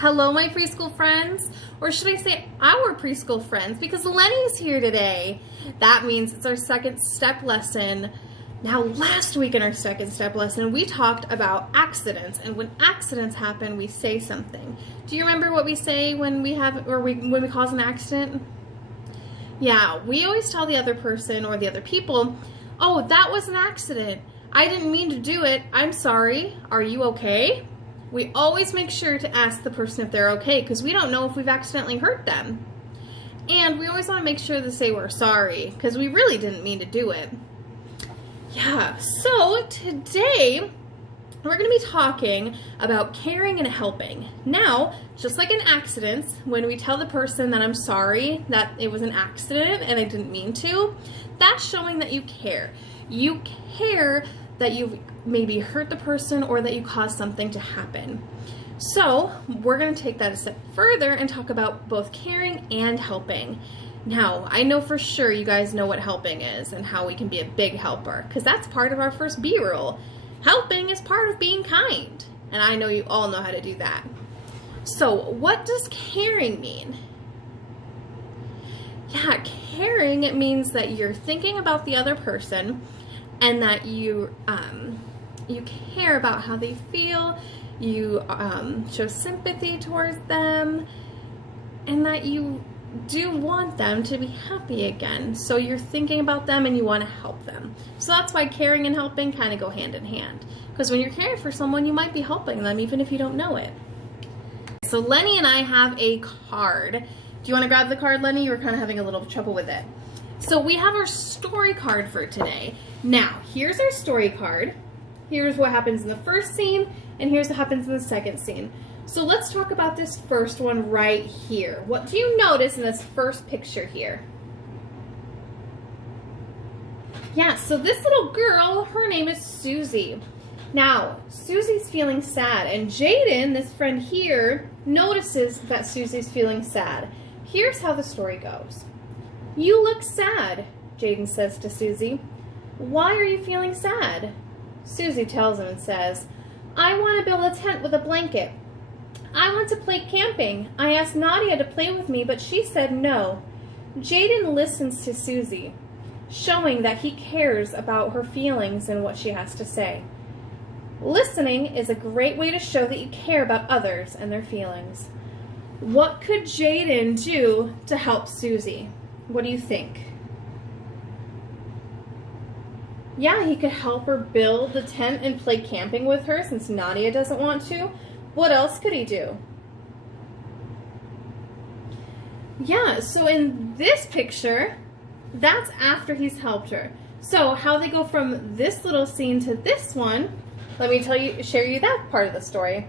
Hello, my preschool friends, or should I say our preschool friends, because Lenny's here today. That means it's our second step lesson. Now, last week in our second step lesson, we talked about accidents, and when accidents happen, we say something. Do you remember what we say when we cause an accident? Yeah, we always tell the other person or the other people, "Oh, that was an accident. I didn't mean to do it. I'm sorry. Are you okay?" We always make sure to ask the person if they're okay because we don't know if we've accidentally hurt them. And we always want to make sure to say we're sorry because we really didn't mean to do it. Yeah, so today we're going to be talking about caring and helping. Now, just like in accidents, when we tell the person that I'm sorry that it was an accident and I didn't mean to, that's showing that you care. You care that you've maybe hurt the person or that you caused something to happen. So we're going to take that a step further and talk about both caring and helping. Now, I know for sure you guys know what helping is and how we can be a big helper, because that's part of our first B rule. Helping is part of being kind, and I know you all know how to do that. So what does caring mean? Yeah, caring, it means that you're thinking about the other person and that you care about how they feel, you show sympathy towards them, and that you do want them to be happy again. So you're thinking about them and you want to help them. So that's why caring and helping kind of go hand in hand. Because when you're caring for someone, you might be helping them even if you don't know it. So Lenny and I have a card. Do you want to grab the card, Lenny? You were kind of having a little trouble with it. So we have our story card for today. Now, here's our story card. Here's what happens in the first scene, and here's what happens in the second scene. So let's talk about this first one right here. What do you notice in this first picture here? Yeah, so this little girl, her name is Susie. Now, Susie's feeling sad, and Jaden, this friend here, notices that Susie's feeling sad. Here's how the story goes. "You look sad," Jaden says to Susie. "Why are you feeling sad?" Susie tells him and says, "I want to build a tent with a blanket. I want to play camping. I asked Nadia to play with me, but she said no." Jaden listens to Susie, showing that he cares about her feelings and what she has to say. Listening is a great way to show that you care about others and their feelings. What could Jaden do to help Susie? What do you think? Yeah, he could help her build the tent and play camping with her since Nadia doesn't want to. What else could he do? Yeah, so in this picture, that's after he's helped her. So how they go from this little scene to this one, let me share you that part of the story.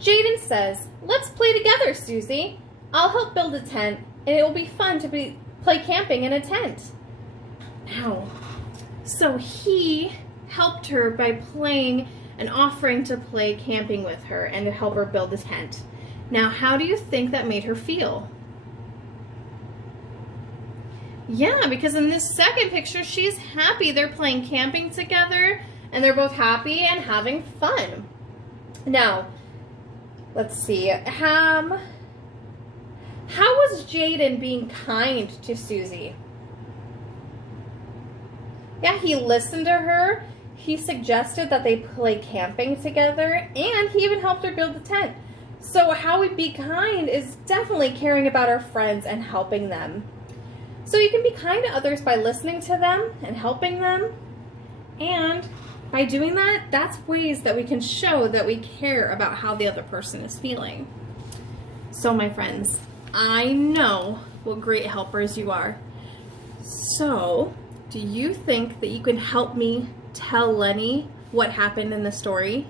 Jaden says, "Let's play together, Susie. I'll help build a tent, and it will be fun to play camping in a tent." Now, so he helped her by playing and offering to play camping with her and to help her build a tent. Now, how do you think that made her feel? Yeah, because in this second picture, she's happy. They're playing camping together, and they're both happy and having fun. Now, let's see. How was Jaden being kind to Susie? Yeah, he listened to her, he suggested that they play camping together, and he even helped her build the tent. So how we be kind is definitely caring about our friends and helping them. So you can be kind to others by listening to them and helping them, and by doing that, that's ways that we can show that we care about how the other person is feeling. So my friends, I know what great helpers you are. So, do you think that you can help me tell Lenny what happened in the story?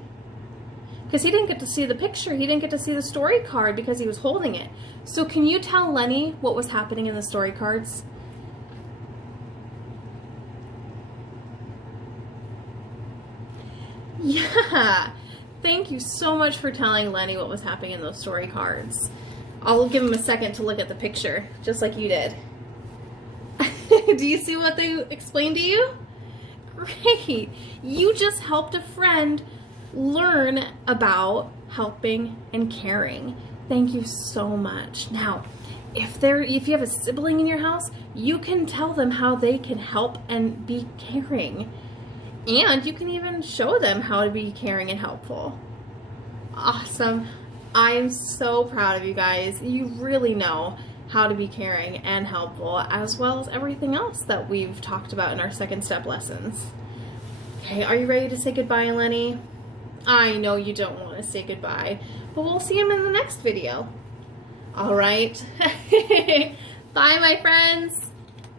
Because he didn't get to see the picture. He didn't get to see the story card because he was holding it. So can you tell Lenny what was happening in the story cards? Yeah. Thank you so much for telling Lenny what was happening in those story cards. I'll give him a second to look at the picture, just like you did. Do you see what they explained to you? Great. You just helped a friend learn about helping and caring. Thank you so much. Now, if you have a sibling in your house, you can tell them how they can help and be caring. And you can even show them how to be caring and helpful. Awesome. I'm so proud of you guys. You really know how to be caring and helpful, as well as everything else that we've talked about in our second step lessons. Okay, are you ready to say goodbye, Lenny? I know you don't want to say goodbye, but we'll see him in the next video. All right. Bye, my friends.